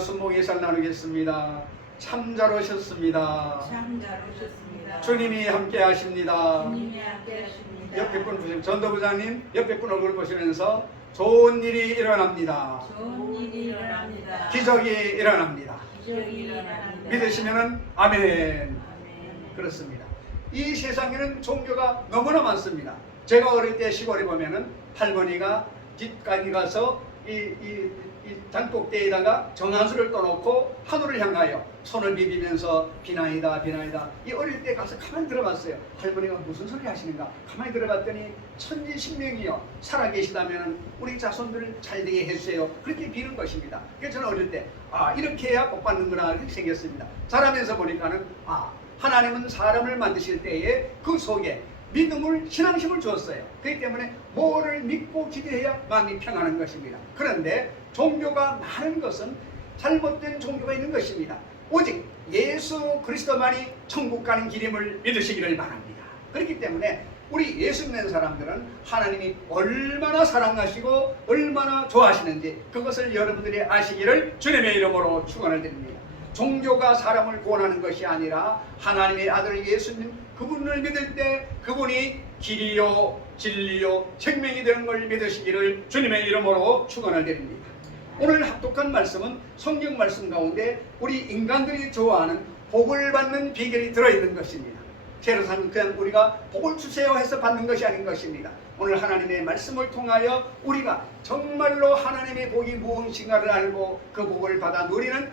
순복 예살 나누겠습니다. 참 잘 오셨습니다. 참 잘 오셨습니다. 주님이 함께 하십니다. 주님이 함께 하십니다. 옆에 분 보시면 전도부장님 옆에 분 얼굴 보시면서 좋은 일이 일어납니다. 좋은 일이 일어납니다. 기적이 일어납니다. 기적이 일어납니다. 믿으시면은 아멘. 아멘. 그렇습니다. 이 세상에는 종교가 너무나 많습니다. 제가 어릴 때 시골에 보면은 할머니가 뒷간이 가서 이 단꼭대에다가 정한수를 떠놓고 하늘을 향하여 손을 비비면서 비나이다 비나이다. 이 어릴 때 가서 가만히 들어봤어요. 할머니가 무슨 소리 하시는가 가만히 들어봤더니 천지신명이여 살아계시다면 우리 자손들을 잘되게 해주세요. 그렇게 비는 것입니다. 그래서 저는 어릴 때 이렇게 해야 복 받는구나 이렇게 생겼습니다. 자라면서 보니까는 하나님은 사람을 만드실 때에 그 속에 믿음을, 신앙심을 주었어요. 그렇기 때문에 뭐를 믿고 기대해야 마음이 평안한 것입니다. 그런데 종교가 많은 것은 잘못된 종교가 있는 것입니다. 오직 예수 그리스도만이 천국 가는 길임을 믿으시기를 바랍니다. 그렇기 때문에 우리 예수 믿는 사람들은 하나님이 얼마나 사랑하시고 얼마나 좋아하시는지 그것을 여러분들이 아시기를 주님의 이름으로 축원을 드립니다. 종교가 사람을 구원하는 것이 아니라 하나님의 아들 예수님 그분을 믿을 때 그분이 길이요 진리요 생명이 되는 걸 믿으시기를 주님의 이름으로 축원을 드립니다. 오늘 합독한 말씀은 성경 말씀 가운데 우리 인간들이 좋아하는 복을 받는 비결이 들어있는 것입니다. 제로사는 그냥 우리가 복을 주세요 해서 받는 것이 아닌 것입니다. 오늘 하나님의 말씀을 통하여 우리가 정말로 하나님의 복이 무엇인가를 알고 그 복을 받아 누리는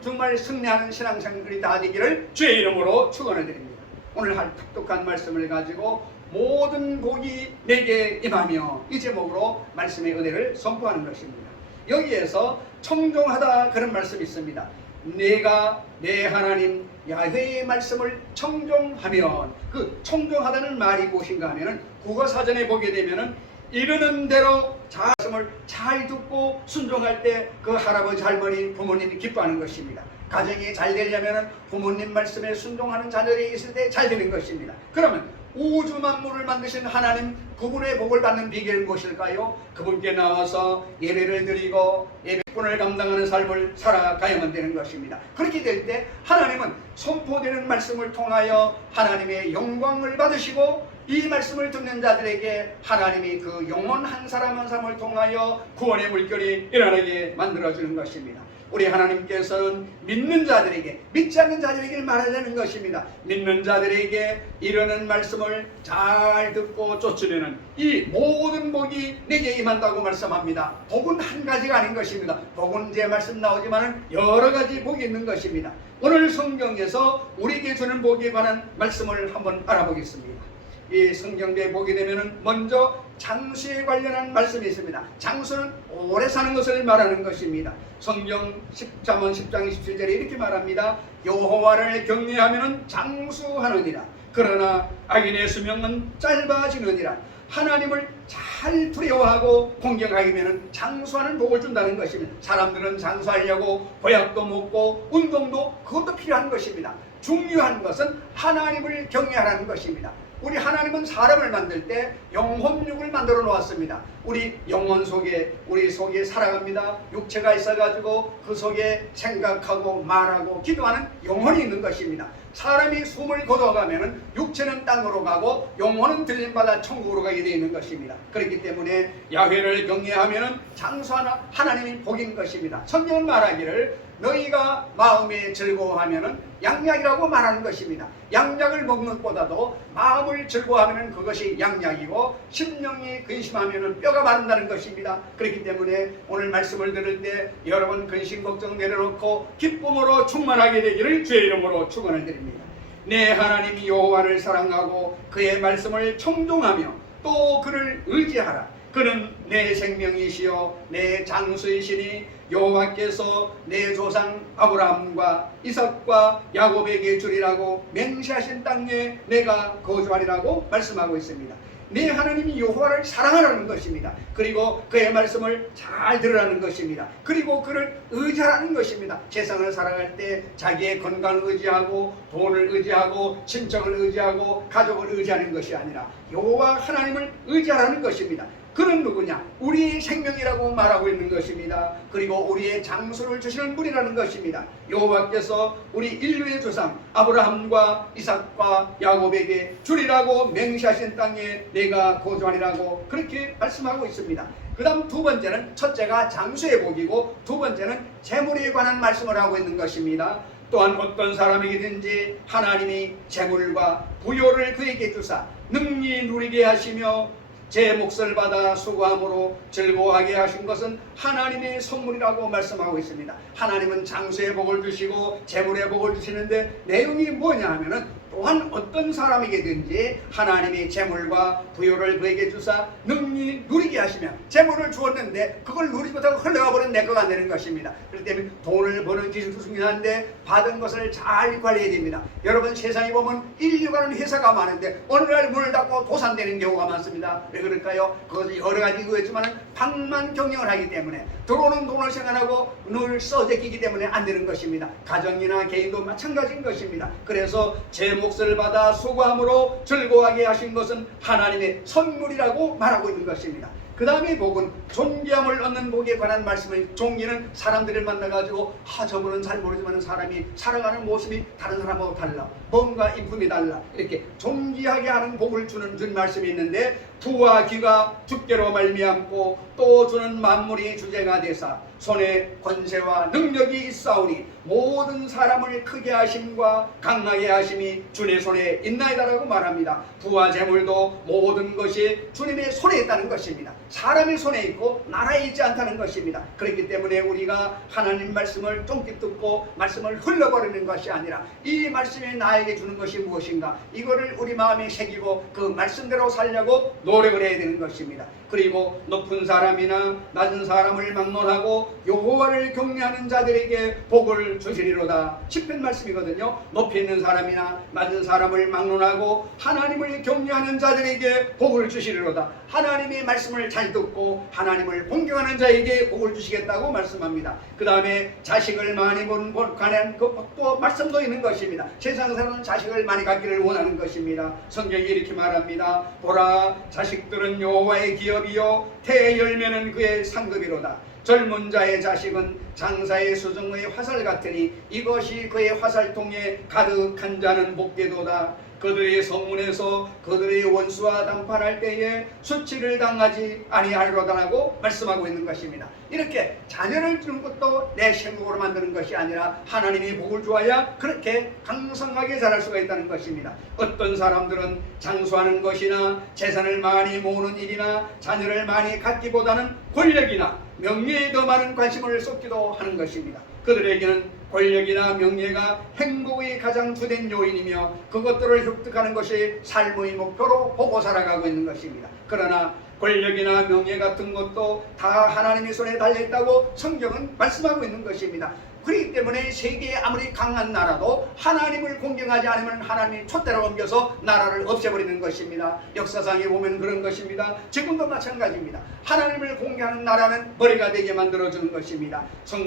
정말 승리하는 신앙생활이 다 되기를 주의 이름으로 축원을 드립니다. 오늘 합독한 말씀을 가지고 모든 복이 내게 임하며 이 제목으로 말씀의 은혜를 선포하는 것입니다. 여기에서 청종하다 그런 말씀이 있습니다. 내가 내 하나님 야훼의 말씀을 청종하면 그 청종하다는 말이 무엇인가 하면은 국어사전에 보게 되면은 이르는 대로 말씀을 잘 듣고 순종할 때 그 할아버지 할머니 부모님이 기뻐하는 것입니다. 가정이 잘 되려면 부모님 말씀에 순종하는 자녀들이 있을 때 잘 되는 것입니다. 그러면 우주 만물을 만드신 하나님 그분의 복을 받는 비결은 무엇일까요? 그분께 나와서 예배를 드리고 예배꾼을 감당하는 삶을 살아가야만 되는 것입니다. 그렇게 될 때 하나님은 선포되는 말씀을 통하여 하나님의 영광을 받으시고 이 말씀을 듣는 자들에게 하나님이 그 영혼 한 사람 한 사람을 통하여 구원의 물결이 일어나게 만들어주는 것입니다. 우리 하나님께서는 믿는 자들에게 믿지 않는 자들에게 말하자는 것입니다. 믿는 자들에게 이르는 말씀을 잘 듣고 쫓으면 이 모든 복이 내게 임한다고 말씀합니다. 복은 한 가지가 아닌 것입니다. 복은 제 말씀 나오지만 여러 가지 복이 있는 것입니다. 오늘 성경에서 우리에게 주는 복에 관한 말씀을 한번 알아보겠습니다. 이 성경대에 보게 되면 먼저 장수에 관련한 말씀이 있습니다. 장수는 오래 사는 것을 말하는 것입니다. 성경 10잠언 10장 27절에 이렇게 말합니다. 여호와를 경외하면 장수하느니라. 그러나 악인의 수명은 짧아지느니라. 하나님을 잘 두려워하고 공경하기면 장수하는 복을 준다는 것입니다. 사람들은 장수하려고 보약도 먹고 운동도 그것도 필요한 것입니다. 중요한 것은 하나님을 경외하라는 것입니다. 우리 하나님은 사람을 만들 때 영혼육을 만들어 놓았습니다. 우리 영혼 속에 우리 속에 살아갑니다. 육체가 있어가지고 그 속에 생각하고 말하고 기도하는 영혼이 있는 것입니다. 사람이 숨을 거둬가면 육체는 땅으로 가고 영혼은 들림받아 천국으로 가게 되어 있는 것입니다. 그렇기 때문에 야훼를 경외하면 장수하나 하나님이 복인 것입니다. 성경은 말하기를 너희가 마음에 즐거워하면 양약이라고 말하는 것입니다. 양약을 먹는 것보다도 마음을 즐거워하면 그것이 양약이고 심령이 근심하면 뼈가 마른다는 것입니다. 그렇기 때문에 오늘 말씀을 들을 때 여러분 근심 걱정 내려놓고 기쁨으로 충만하게 되기를 주의 이름으로 축원을 드립니다. 내 하나님 여호와를 사랑하고 그의 말씀을 청종하며 또 그를 의지하라. 그는 내 생명이시요 내 장수이시니 여호와께서 내 조상 아브라함과 이삭과 야곱에게 주리라고 맹세하신 땅에 내가 거주하리라고 말씀하고 있습니다. 내 하나님이 여호와를 사랑하라는 것입니다. 그리고 그의 말씀을 잘 들으라는 것입니다. 그리고 그를 의지하라는 것입니다. 세상을 살아갈 때 자기의 건강을 의지하고 돈을 의지하고 친척을 의지하고 가족을 의지하는 것이 아니라 여호와 하나님을 의지하라는 것입니다. 그는 누구냐? 우리의 생명이라고 말하고 있는 것입니다. 그리고 우리의 장수를 주시는 분이라는 것입니다. 여호와께서 우리 인류의 조상 아브라함과 이삭과 야곱에게 주리라고 맹세하신 땅에 내가 거주하리라고 그렇게 말씀하고 있습니다. 그 다음 두 번째는, 첫째가 장수의 복이고 두 번째는 재물에 관한 말씀을 하고 있는 것입니다. 또한 어떤 사람에게든지 하나님이 재물과 부요를 그에게 주사 능히 누리게 하시며 제 몫을 받아 수고함으로 즐거워하게 하신 것은 하나님의 선물이라고 말씀하고 있습니다. 하나님은 장수의 복을 주시고 재물의 복을 주시는데 내용이 뭐냐 하면은, 또한 어떤 사람에게든지 하나님이 재물과 부요를 그에게 주사 능히 누리게 하시면, 재물을 주었는데 그걸 누리지 못하고 흘러가 버린 내 거가 되는 것입니다. 그렇기 때문에 돈을 버는 기술도 중요한데 받은 것을 잘 관리해야 됩니다. 여러분, 세상에 보면 인류가는 회사가 많은데 어느 날 문을 닫고 도산되는 경우가 많습니다. 왜 그럴까요? 그것은 여러 가지 이유가 있지만 방만 경영을 하기 때문에, 들어오는 돈을 생각하고 늘 써제끼기 때문에 안 되는 것입니다. 가정이나 개인도 마찬가지인 것입니다. 그래서 제 몫을 받아 수고함으로 즐거워하게 하신 것은 하나님의 선물이라고 말하고 있는 것입니다. 그 다음에 복은 존귀함을 얻는 복에 관한 말씀을, 존귀는 사람들을 만나가지고 저분은 잘 모르지만 사람이 살아가는 모습이 다른 사람하고 달라, 뭔가 인품이 달라, 이렇게 존귀하게 하는 복을 주는 말씀이 있는데, 부와 귀가 주께로 말미암고 또 주는 만물이 주제가 되사 손에 권세와 능력이 있사오니 모든 사람을 크게 하심과 강하게 하심이 주의 손에 있나이다라고 말합니다. 부와 재물도 모든 것이 주님의 손에 있다는 것입니다. 사람의 손에 있고 나라에 있지 않다는 것입니다. 그렇기 때문에 우리가 하나님 말씀을 쫑긋 듣고 말씀을 흘려버리는 것이 아니라, 이 말씀이 나에게 주는 것이 무엇인가, 이거를 우리 마음에 새기고 그 말씀대로 살려고 노력을 해야 되는 것입니다. 그리고 높은 사람이나 낮은 사람을 막론하고 여호와를 경외하는 자들에게 복을 주시리로다. 시편 말씀이거든요. 높이 있는 사람이나 낮은 사람을 막론하고 하나님을 경외하는 자들에게 복을 주시리로다. 하나님의 말씀을 잘 듣고 하나님을 공경하는 자에게 복을 주시겠다고 말씀합니다. 그 다음에 자식을 많이 관한 그 복도 말씀도 있는 것입니다. 세상 사람은 자식을 많이 갖기를 원하는 것입니다. 성경이 이렇게 말합니다. 보라, 자식들은 여호와의 기업이요 태의 열매는 그의 상급이로다. 젊은 자의 자식은 장사의 수정의 화살 같으니 이것이 그의 화살통에 가득한 자는 복되도다. 그들의 성문에서 그들의 원수와 담판할 때에 수치를 당하지 아니하리로다라고 말씀하고 있는 것입니다. 이렇게 자녀를 주는 것도 내 행복으로 만드는 것이 아니라 하나님이 복을 주어야 그렇게 강성하게 자랄 수가 있다는 것입니다. 어떤 사람들은 장수하는 것이나 재산을 많이 모으는 일이나 자녀를 많이 갖기보다는 권력이나 명예에 더 많은 관심을 쏟기도 하는 것입니다. 그들에게는 권력이나 명예가 행복의 가장 주된 요인이며 그것들을 획득하는 것이 삶의 목표로 보고 살아가고 있는 것입니다. 그러나 권력이나 명예 같은 것도 다 하나님의 손에 달려있다고 성경은 말씀하고 있는 것입니다. 그렇기 때문에 세계에 아무리 강한 나라도 하나님을 공경하지 않으면 하나님이 촛대로 옮겨서 나라를 없애버리는 것입니다. 역사상에 보면 그런 것입니다. 지금도 마찬가지입니다. 하나님을 공경하는 나라는 머리가 되게 만들어주는 것입니다.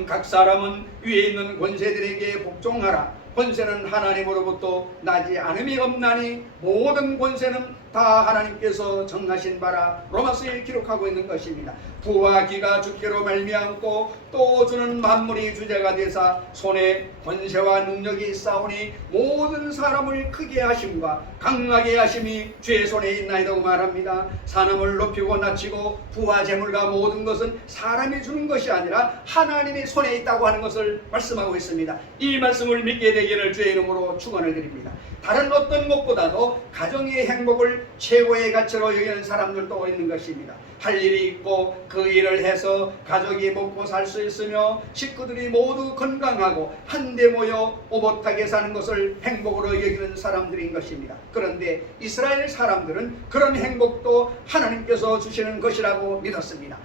각 사람은 위에 있는 권세들에게 복종하라. 권세는 하나님으로부터 나지 않음이 없나니 모든 권세는 다 하나님께서 정하신 바라. 로마서에 기록하고 있는 것입니다. 부와 귀가 주께로 말미암고 또 주는 만물이 주제가 되사 손에 권세와 능력이 있사오니 모든 사람을 크게 하심과 강하게 하심이 주의 손에 있나이다고 말합니다. 사람을 높이고 낮추고 부와 재물과 모든 것은 사람이 주는 것이 아니라 하나님의 손에 있다고 하는 것을 말씀하고 있습니다. 이 말씀을 믿게 되기를 주의 이름으로 축원을 드립니다. 다른 어떤 것보다도 가정의 행복을 최고의 가치로 여기는 사람들도 있는 것입니다. 할 일이 있고 그 일을 해서 가족이 먹고 살 수 있으며 식구들이 모두 건강하고 한데 모여 오붓하게 사는 것을 행복으로 여기는 사람들인 것입니다. 그런데 이스라엘 사람들은 그런 행복도 하나님께서 주시는 것이라고 믿었습니다.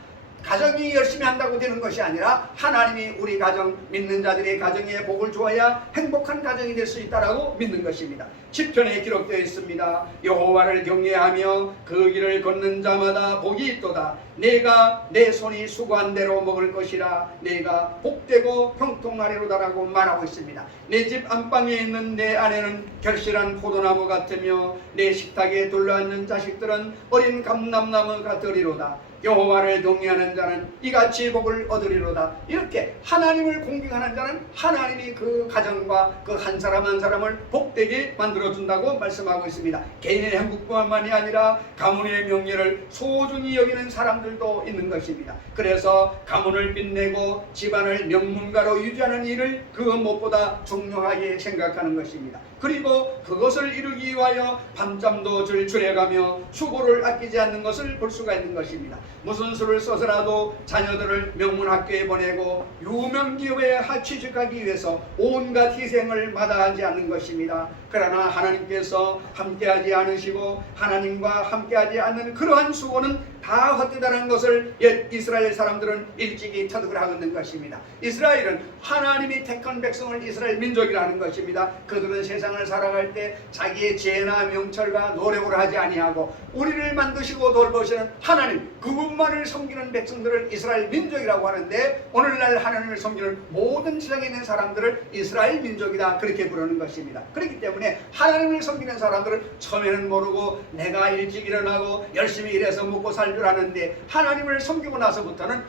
가정이 열심히 한다고 되는 것이 아니라 하나님이 우리 가정, 믿는 자들의 가정에 복을 주어야 행복한 가정이 될 수 있다라고 믿는 것입니다. 시편에 기록되어 있습니다. 여호와를 경외하며 그 길을 걷는 자마다 복이 있도다. 내가 내 손이 수고한 대로 먹을 것이라. 내가 복되고 형통하리로다라고 말하고 있습니다. 내 집 안방에 있는 내 아내는 결실한 포도나무 같으며 내 식탁에 둘러앉는 자식들은 어린 감람나무 같으리로다. 여호와를 경외하는 자는 이같이 복을 얻으리로다. 이렇게 하나님을 공경하는 자는 하나님이 그 가정과 그 한 사람 한 사람을 복되게 만들어준다고 말씀하고 있습니다. 개인의 행복뿐만이 아니라 가문의 명예를 소중히 여기는 사람들도 있는 것입니다. 그래서 가문을 빛내고 집안을 명문가로 유지하는 일을 그 무엇보다 중요하게 생각하는 것입니다. 그리고 그것을 이루기 위하여 밤잠도 줄여가며 수고를 아끼지 않는 것을 볼 수가 있는 것입니다. 무슨 수를 써서라도 자녀들을 명문학교에 보내고 유명기업에 취직하기 위해서 온갖 희생을 마다하지 않는 것입니다. 그러나 하나님께서 함께하지 않으시고 하나님과 함께하지 않는 그러한 수고는 다 헛되다는 것을 옛 이스라엘 사람들은 일찍이 터득을 하고 있는 것입니다. 이스라엘은 하나님이 택한 백성을 이스라엘 민족이라는 것입니다. 그들은 세상을 살아갈 때 자기의 지혜나 명철과 노력을 하지 아니하고 우리를 만드시고 돌보시는 하나님 그분만을 섬기는 백성들을 이스라엘 민족이라고 하는데, 오늘날 하나님을 섬기는 모든 세상에 있는 사람들을 이스라엘 민족이다 그렇게 부르는 것입니다. 그렇기 때문에 하나님을 섬기는 사람들은 처음에는 모르고 내가 일찍 일어나고 열심히 일해서 먹고 살 줄 아는데, 하나님을 섬기고 나서부터는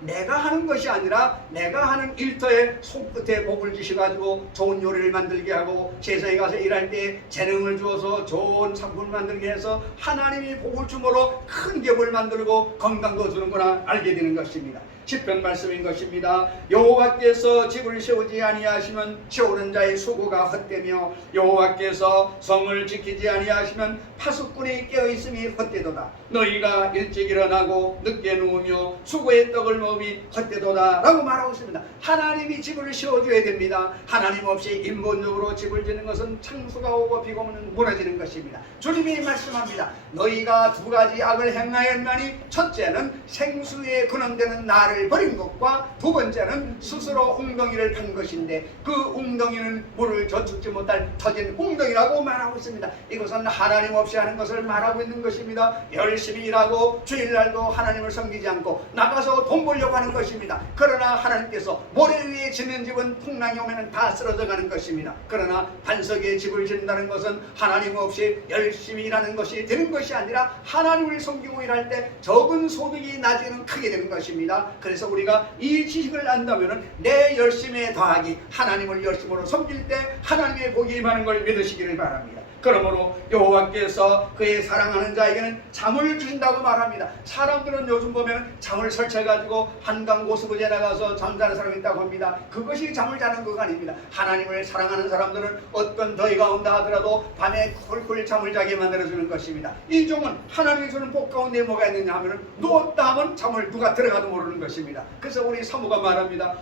내가 하는 것이 아니라 내가 하는 일터에 손끝에 복을 주셔가지고 좋은 요리를 만들게 하고 세상에 가서 일할 때 재능을 주어서 좋은 상품을 만들게 해서 하나님이 복을 주므로 큰 기업을 만들고 건강도 주는구나 알게 되는 것입니다. 시편 말씀인 것입니다. 여호와께서 집을 세우지 아니하시면 세우는 자의 수고가 헛되며 여호와께서 성을 지키지 아니하시면 파수꾼이 깨어있음이 헛되도다. 너희가 일찍 일어나고 늦게 누우며 수고의 떡을 먹음이 헛되도다 라고 말하고 있습니다. 하나님이 집을 세워줘야 됩니다. 하나님 없이 인본적으로 집을 짓는 것은 창수가 오고 비가 오면 무너지는 것입니다. 주님이 말씀합니다. 너희가 두 가지 악을 행하였나니 첫째는 생수에 근원되는 나를 버린 것과 두 번째는 스스로 웅덩이를 판 것인데 그 웅덩이는 물을 저축지 못할 터진 웅덩이라고 말하고 있습니다. 이것은 하나님 없이 하는 것을 말하고 있는 것입니다. 열심히 일하고 주일날도 하나님을 섬기지 않고 나가서 돈 벌려고 하는 것입니다. 그러나 하나님께서 모래 위에 짓는 집은 풍랑이 오면 다 쓰러져 가는 것입니다. 그러나 반석 위에 집을 짓는다는 것은 하나님 없이 열심히 일하는 것이 되는 것이 아니라 하나님을 섬기고 일할 때 적은 소득이 나중에는 크게 되는 것입니다. 그래서 우리가 이 지식을 안다면 내 열심에 더하기 하나님을 열심으로 섬길 때 하나님의 복이 임하는 걸 믿으시기를 바랍니다. 그러므로 여호와께서 그의 사랑하는 자에게는 잠을 주신다고 말합니다. 사람들은 요즘 보면 잠을 설쳐가지고 한강 고수부지에 나가서 잠자는 사람이 있다고 합니다. 그것이 잠을 자는 것 아닙니다. 하나님을 사랑하는 사람들은 어떤 더위가 온다 하더라도 밤에 콜콜 잠을 자게 만들어주는 것입니다. 이 종은 하나님이 주는 복 가운데 뭐가 있느냐 하면 누웠다 하면 잠을 누가 들어가도 모르는 것입니다. 그래서 우리 사모가 말합니다.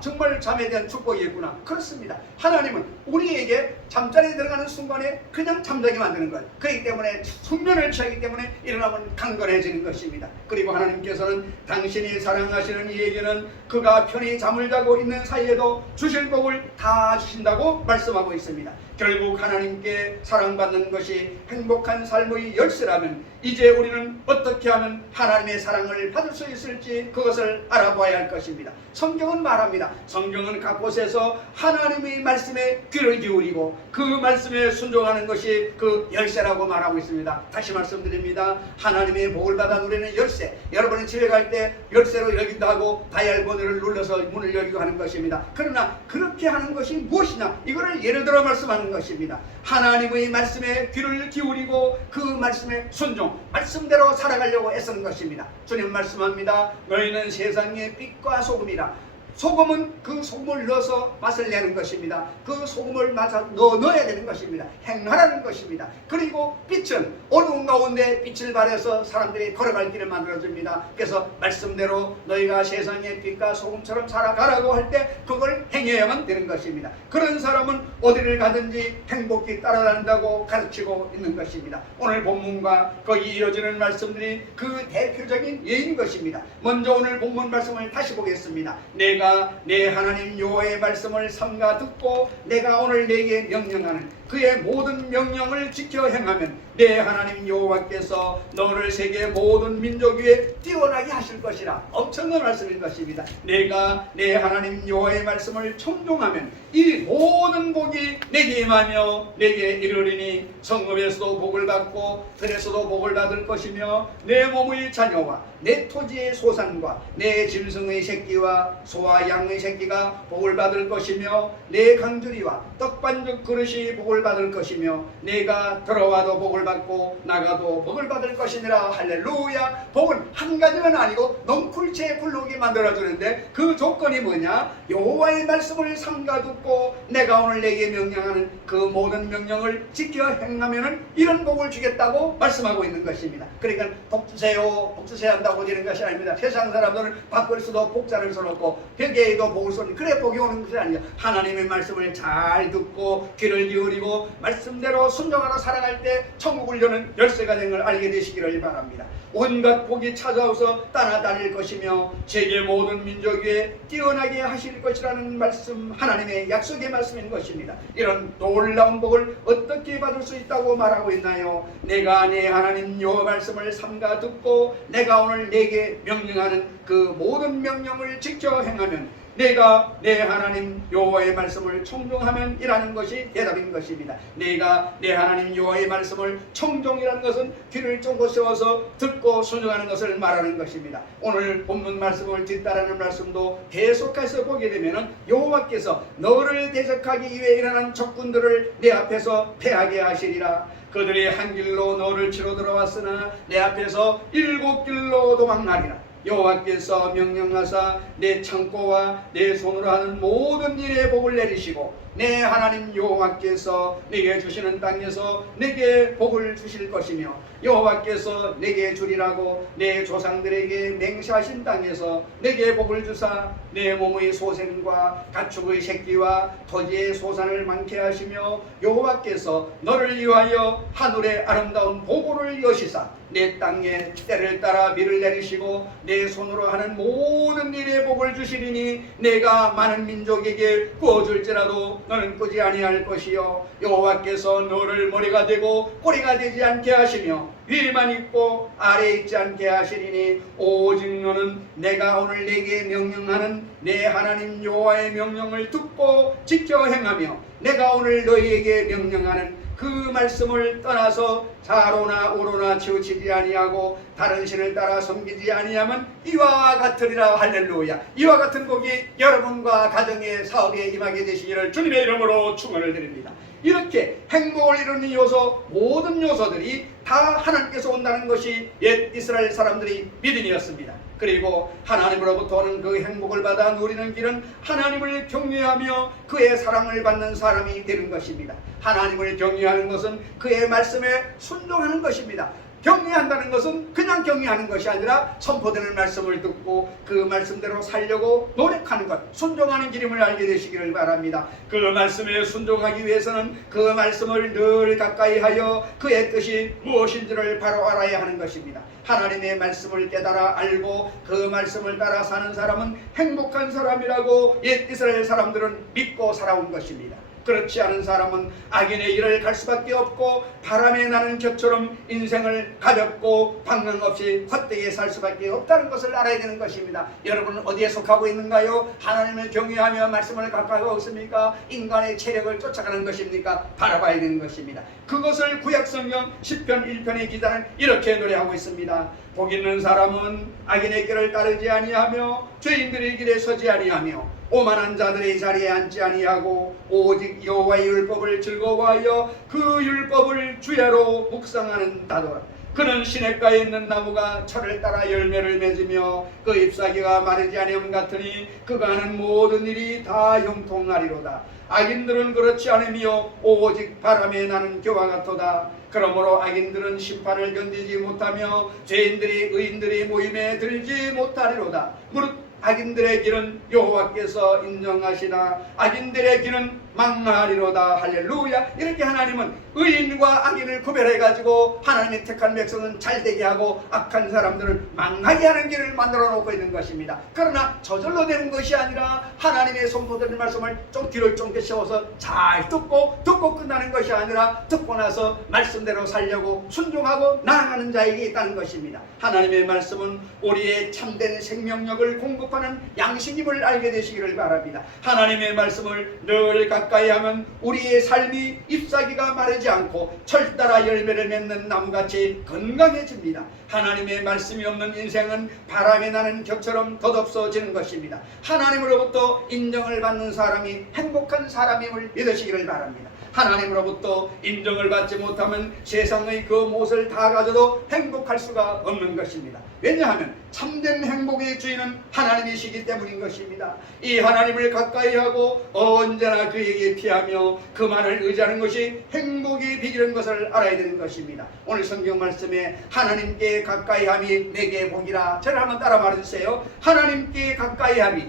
정말 잠에 대한 축복이 있구나. 그렇습니다. 하나님은 우리에게 잠자리에 들어가는 순간에 그냥 잠자게 만드는 것. 그렇기 때문에 숙면을 취하기 때문에 일어나면 강건해지는 것입니다. 그리고 하나님께서는 당신이 사랑하시는 이에게는 그가 편히 잠을 자고 있는 사이에도 주실 복을 다 주신다고 말씀하고 있습니다. 결국 하나님께 사랑받는 것이 행복한 삶의 열쇠라면 이제 우리는 어떻게 하면 하나님의 사랑을 받을 수 있을지 그것을 알아봐야 할 것입니다. 성경은 말합니다. 성경은 각 곳에서 하나님의 말씀에 귀를 기울이고 그 말씀에 순종하는 것이 그 열쇠라고 말하고 있습니다. 다시 말씀드립니다. 하나님의 복을 받아 누리는 열쇠, 여러분이 집에 갈 때 열쇠로 열기도 하고 다이얼 번호를 눌러서 문을 열기도 하는 것입니다. 그러나 그렇게 하는 것이 무엇이냐, 이거를 예를 들어 말씀하는 것입니다. 하나님의 말씀에 귀를 기울이고 그 말씀에 순종, 말씀대로 살아가려고 애쓰는 것입니다. 주님 말씀합니다. 너희는 세상의 빛과 소금이라. 소금은 그 소금을 넣어서 맛을 내는 것입니다. 그 소금을 넣어야 되는 것입니다. 행하라는 것입니다. 그리고 빛은 어두운 가운데 빛을 발해서 사람들이 걸어갈 길을 만들어줍니다. 그래서 말씀대로 너희가 세상의 빛과 소금처럼 살아가라고 할 때 그걸 행해야만 되는 것입니다. 그런 사람은 어디를 가든지 행복히 따라다닌다고 가르치고 있는 것입니다. 오늘 본문과 거기 이어지는 말씀들이 그 대표적인 예인 것입니다. 먼저 오늘 본문 말씀을 다시 보겠습니다. 내가 내 하나님 여호와의 말씀을 삼가 듣고 내가 오늘 내게 명령하는 그의 모든 명령을 지켜 행하면 내 하나님 여호와께서 너를 세계 모든 민족 위에 뛰어나게 하실 것이라. 엄청난 말씀인 것입니다. 내가 내 하나님 여호와의 말씀을 말씀을 청종하면 이 모든 복이 내게 임하며 내게 이르리니 성읍에서도 복을 받고 들에서도 복을 받을 것이며 내 몸의 자녀와 내 토지의 소산과 내 짐승의 새끼와 소와 양의 새끼가 복을 받을 것이며 내 강주리와 떡반죽 그릇이 복을 받을 것이며 내가 들어와도 복을 받고 나가도 복을 받을 것이니라. 할렐루야. 복은 한 가지는 아니고 넝쿨째 굴르게 만들어주는데 그 조건이 뭐냐? 여호와의 말씀을 삼가 듣고 내가 오늘 내게 명령하는 그 모든 명령을 지켜 행하면은 이런 복을 주겠다고 말씀하고 있는 것입니다. 그러니까 복 주세요, 복 주세요 한다고 되는 것이 아닙니다. 세상 사람들은 밥그릇에도 복자를 써놓고 벽에도 복을 써놓고 그래 복이 오는 것이 아니죠. 하나님의 말씀을 잘 듣고 귀를 기울이고 말씀대로 순종하러 살아갈 때 천국을 여는 열쇠가 된 걸 알게 되시기를 바랍니다. 온갖 복이 찾아와서 따라다닐 것이며 세계 모든 민족 위에 뛰어나게 하실 것이라는 말씀, 하나님의 약속의 말씀인 것입니다. 이런 놀라운 복을 어떻게 받을 수 있다고 말하고 있나요? 내가 내 하나님 여호와 말씀을 삼가 듣고 내가 오늘 내게 명령하는 그 모든 명령을 지켜 행하면 내가 내 하나님 여호와의 말씀을 청종하면 이라는 것이 대답인 것입니다. 내가 내 하나님 여호와의 말씀을 청종이라는 것은 귀를 쫑긋 세워서 듣고 순종하는 것을 말하는 것입니다. 오늘 본문 말씀을 뒤따르는 말씀도 계속해서 보게 되면 여호와께서 너를 대적하기 위해 일어난 적군들을 내 앞에서 패하게 하시리라. 그들이 한 길로 너를 치러 들어왔으나 내 앞에서 7길로 도망하리라. 여호와께서 명령하사 내 창고와 내 손으로 하는 모든 일에 복을 내리시고 내 하나님 여호와께서 내게 주시는 땅에서 내게 복을 주실 것이며 여호와께서 내게 주리라고 내 조상들에게 맹세하신 땅에서 내게 복을 주사 내 몸의 소생과 가축의 새끼와 토지의 소산을 많게 하시며 여호와께서 너를 위하여 하늘의 아름다운 보고를 여시사 내 땅에 때를 따라 비를 내리시고 내 손으로 하는 모든 일에 복을 주시리니 내가 많은 민족에게 구워줄지라도 너는 꾸지 아니할 것이요 여호와께서 너를 머리가 되고 꼬리가 되지 않게 하시며 위에만 있고 아래에 있지 않게 하시리니 오직 너는 내가 오늘 내게 명령하는 내 하나님 여호와의 명령을 듣고 지켜 행하며 내가 오늘 너희에게 명령하는 그 말씀을 떠나서 좌로나 우로나 치우치지 아니하고 다른 신을 따라 섬기지 아니하면 이와 같으리라. 할렐루야. 이와 같은 복이 여러분과 가정의 사업에 임하게 되시기를 주님의 이름으로 축원을 드립니다. 이렇게 행복을 이루는 요소, 모든 요소들이 다 하나님께서 온다는 것이 옛 이스라엘 사람들이 믿음이었습니다. 그리고 하나님으로부터 오는 그 행복을 받아 누리는 길은 하나님을 경외하며 그의 사랑을 받는 사람이 되는 것입니다. 하나님을 경외하는 것은 그의 말씀에 순종하는 것입니다. 경외한다는 것은 그냥 경외하는 것이 아니라 선포되는 말씀을 듣고 그 말씀대로 살려고 노력하는 것, 순종하는 길임을 알게 되시기를 바랍니다. 그 말씀에 순종하기 위해서는 그 말씀을 늘 가까이 하여 그의 뜻이 무엇인지를 바로 알아야 하는 것입니다. 하나님의 말씀을 깨달아 알고 그 말씀을 따라 사는 사람은 행복한 사람이라고 옛 이스라엘 사람들은 믿고 살아온 것입니다. 그렇지 않은 사람은 악인의 일을 갈 수밖에 없고 바람에 나는 겹처럼 인생을 가볍고 방향 없이 헛되게 살 수밖에 없다는 것을 알아야 되는 것입니다. 여러분은 어디에 속하고 있는가요? 하나님을 경외하며 말씀을 가까이 하고 있습니까? 인간의 체력을 쫓아가는 것입니까? 바라봐야 되는 것입니다. 그것을 구약성경 10편 1편의 기자는 이렇게 노래하고 있습니다. 복 있는 사람은 악인의 길을 따르지 아니하며 죄인들의 길에 서지 아니하며 오만한 자들의 자리에 앉지 아니하고 오직 여호와의 율법을 즐거워하여 그 율법을 주야로 묵상하는 다도라. 그는 시냇가에 있는 나무가 철을 따라 열매를 맺으며 그 잎사귀가 마르지 아니함 같으니 그가 하는 모든 일이 다 형통하리로다. 악인들은 그렇지 않으며 오직 바람에 나는 교와 같도다. 그러므로 악인들은 심판을 견디지 못하며 죄인들이 의인들의 모임에 들지 못하리로다. 무릇 악인들의 길은 여호와께서 인정하시나 악인들의 길은 망하리로다. 할렐루야. 이렇게 하나님은 의인과 악인을 구별해가지고 하나님의 택한 백성은 잘되게 하고 악한 사람들은 망하게 하는 길을 만들어 놓고 있는 것입니다. 그러나 저절로 되는 것이 아니라 하나님의 선포되는 말씀을 좀 귀를 쫑긋 세워서 잘 듣고 끝나는 것이 아니라 듣고 나서 말씀대로 살려고 순종하고 나아가는 자에게 있다는 것입니다. 하나님의 말씀은 우리의 참된 생명력을 공급 못하는 양식임을 알게 되시기를 바랍니다. 하나님의 말씀을 늘 가까이 하면 우리의 삶이 잎사귀가 마르지 않고 철따라 열매를 맺는 나무같이 건강해집니다. 하나님의 말씀이 없는 인생은 바람이 나는 겹처럼 덧없어지는 것입니다. 하나님으로부터 인정을 받는 사람이 행복한 사람임을 믿으시기를 바랍니다. 하나님으로부터 인정을 받지 못하면 세상의 그 무엇을 다 가져도 행복할 수가 없는 것입니다. 왜냐하면 참된 행복의 주인은 하나님이시기 때문인 것입니다. 이 하나님을 가까이 하고 언제나 그에게 피하며 그만을 의지하는 것이 행복의 비결인 것을 알아야 되는 것입니다. 오늘 성경 말씀에 하나님께 가까이함이 내게 복이라. 저를 한번 따라 말해주세요. 하나님께 가까이함이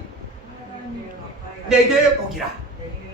내게 복이라.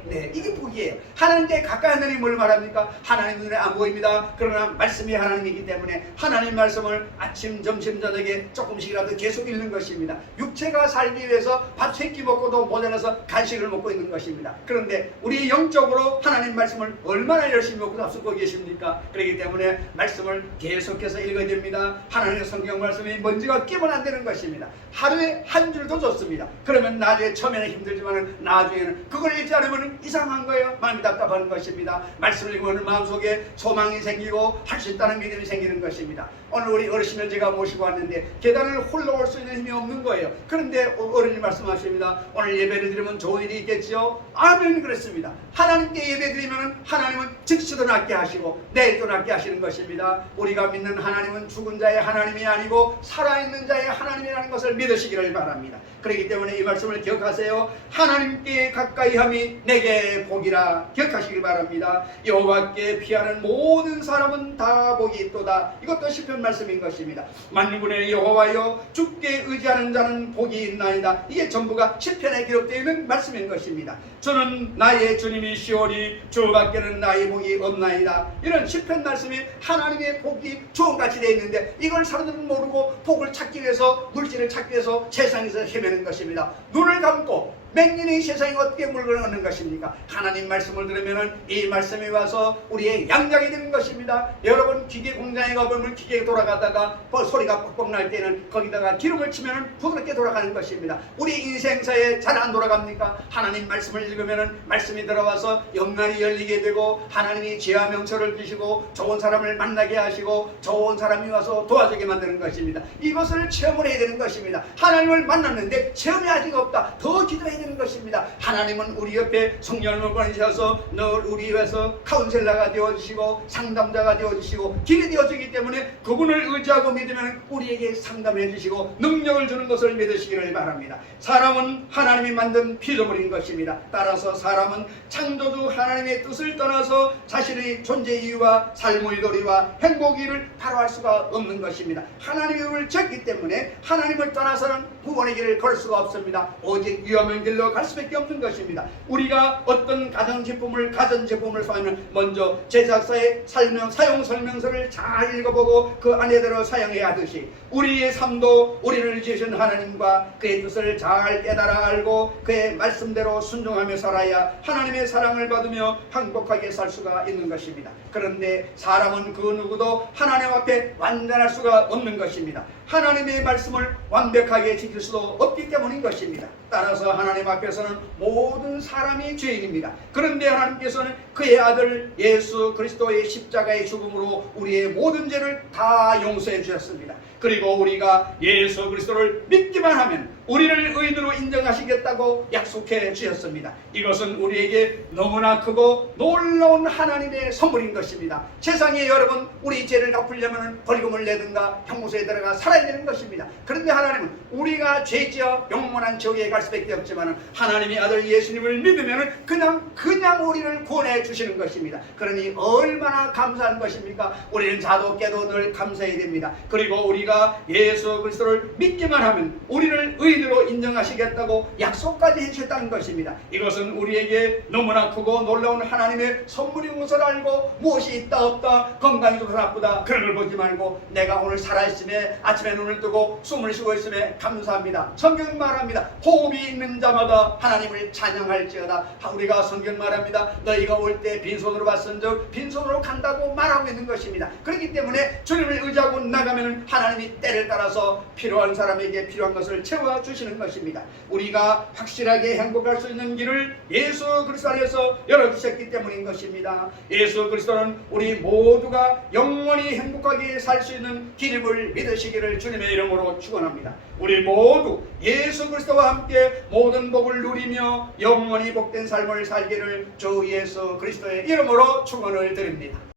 네, 이게 복이에요. 하나님께 가까이 하느니 뭘 말합니까? 하나님 눈에 안 보입니다. 그러나 말씀이 하나님이기 때문에 하나님 말씀을 아침, 점심, 저녁에 조금씩이라도 계속 읽는 것입니다. 육체가 살기 위해서 밥 3끼 먹고도 모자라서 간식을 먹고 있는 것입니다. 그런데 우리 영적으로 하나님 말씀을 얼마나 열심히 먹고 잡수고 계십니까? 그렇기 때문에 말씀을 계속해서 읽어야 됩니다. 하나님의 성경 말씀이 먼지가 끼면 안 되는 것입니다. 하루에 한 줄도 좋습니다. 그러면 나중에 처음에는 힘들지만 나중에는 그걸 읽지 않으면 이상한 거예요. 마음이 답답한 것입니다. 말씀을 읽으면 마음속에 소망이 생기고 할 수 있다는 믿음이 생기는 것입니다. 오늘 우리 어르신을 제가 모시고 왔는데 계단을 홀로 올 수 있는 힘이 없는 거예요. 그런데 어른이 말씀하십니다. 오늘 예배를 드리면 좋은 일이 있겠지요? 아멘. 그렇습니다. 하나님께 예배 드리면 하나님은 즉시도 낫게 하시고 내일도 낫게 하시는 것입니다. 우리가 믿는 하나님은 죽은 자의 하나님이 아니고 살아있는 자의 하나님이라는 것을 믿으시기를 바랍니다. 그렇기 때문에 이 말씀을 기억하세요. 하나님께 가까이함이 내게 복이라. 기억하시길 바랍니다. 여호와께 피하는 모든 사람은 다 복이 있도다. 이것도 시편 말씀인 것입니다. 만군의 여호와여 주께 의지하는 자는 복이 있나이다. 이게 전부가 시편에 기록되어 있는 말씀인 것입니다. 저는 나의 주님이 시오니 주밖에는 나의 복이 없나이다. 이런 시편 말씀이 하나님의 복이 주어같이 되어 있는데 이걸 사람들은 모르고 복을 찾기 위해서 물질을 찾기 위해서 세상에서 헤매는 것입니다. 눈을 감고 맹인의 세상에 어떻게 물건을 얻는 것입니까? 하나님 말씀을 들으면 이 말씀이 와서 우리의 양장이 되는 것입니다. 여러분 기계 공장에 가보면 기계가 돌아가다가 소리가 뻑뻑 날 때는 거기다가 기름을 치면 부드럽게 돌아가는 것입니다. 우리 인생사에 잘 안 돌아갑니까? 하나님 말씀을 읽으면 말씀이 들어와서 영란이 열리게 되고 하나님이 지혜와 명철을 주시고 좋은 사람을 만나게 하시고 좋은 사람이 와서 도와주게 만드는 것입니다. 이것을 체험을 해야 되는 것입니다. 하나님을 만났는데 체험이 아직 없다. 더 기도해야 되는 것입니다. 하나님은 우리 옆에 성령을 보내셔서 늘 우리 위해서 카운셀러가 되어주시고 상담자가 되어주시고 길이 되어주기 때문에 그분을 의지하고 믿으면 우리에게 상담해 주시고 능력을 주는 것을 믿으시기를 바랍니다. 사람은 하나님이 만든 피조물인 것입니다. 따라서 사람은 창조주 하나님의 뜻을 떠나서 자신의 존재 이유와 삶의 도리와 행복을 바로할 수가 없는 것입니다. 하나님을 지었기 때문에 하나님을 떠나서는 구원의 길을 걸 수가 없습니다. 오직 위험한 길로 갈 수밖에 없는 것입니다. 우리가 어떤 가전제품을 사면 먼저 제작사의 사용 설명서를 잘 읽어보고 그 안에대로 사용해야 하듯이 우리의 삶도 우리를 지으신 하나님과 그의 뜻을 잘 깨달아 알고 그의 말씀대로 순종하며 살아야 하나님의 사랑을 받으며 행복하게 살 수가 있는 것입니다. 그런데 사람은 그 누구도 하나님 앞에 완전할 수가 없는 것입니다. 하나님의 말씀을 완벽하게 지킬 수도 없기 때문인 것입니다. 따라서 하나님 앞에서는 모든 사람이 죄인입니다. 그런데 하나님께서는 그의 아들 예수 그리스도의 십자가의 죽음으로 우리의 모든 죄를 다 용서해 주셨습니다. 그리고 우리가 예수 그리스도를 믿기만 하면 우리를 의인으로 인정하시겠다고 약속해 주셨습니다. 이것은 우리에게 너무나 크고 놀라운 하나님의 선물인 것입니다. 세상에 여러분 우리 죄를 갚으려면 벌금을 내든가 형무소에 들어가 살아야 되는 것입니다. 그런데 하나님은 우리가 죄지어 영원한 지옥에 갈 수밖에 없지만 하나님의 아들 예수님을 믿으면 그냥 우리를 구원해 주시는 것입니다. 그러니 얼마나 감사한 것입니까? 우리는 자도 깨도 늘 감사해야 됩니다. 그리고 우리가 예수 그리스도를 믿기만 하면 우리를 의인으로 인정하시겠다고 약속까지 해주셨다는 것입니다. 이것은 우리에게 너무나 크고 놀라운 하나님의 선물인 것을 알고 무엇이 있다 없다 건강이 좋다 나쁘다 그런 걸 보지 말고 내가 오늘 살아있음에 아침에 눈을 뜨고 숨을 쉬고 있음에 감사합니다. 성경 말합니다. 호흡이 있는 자마다 하나님을 찬양할지어다. 우리가 성경 말합니다. 너희가 올 때 빈손으로 왔은즉 빈손으로 간다고 말하고 있는 것입니다. 그렇기 때문에 주님을 의지하고 나가면 하나님이 때를 따라서 필요한 사람에게 필요한 것을 채워 주시는 것입니다. 우리가 확실하게 행복할 수 있는 길을 예수 그리스도 안에서 열어주셨기 때문인 것입니다. 예수 그리스도는 우리 모두가 영원히 행복하게 살 수 있는 길임을 믿으시기를 주님의 이름으로 축원합니다. 우리 모두 예수 그리스도와 함께 모든 복을 누리며 영원히 복된 삶을 살기를 주 예수 그리스도의 이름으로 축원을 드립니다.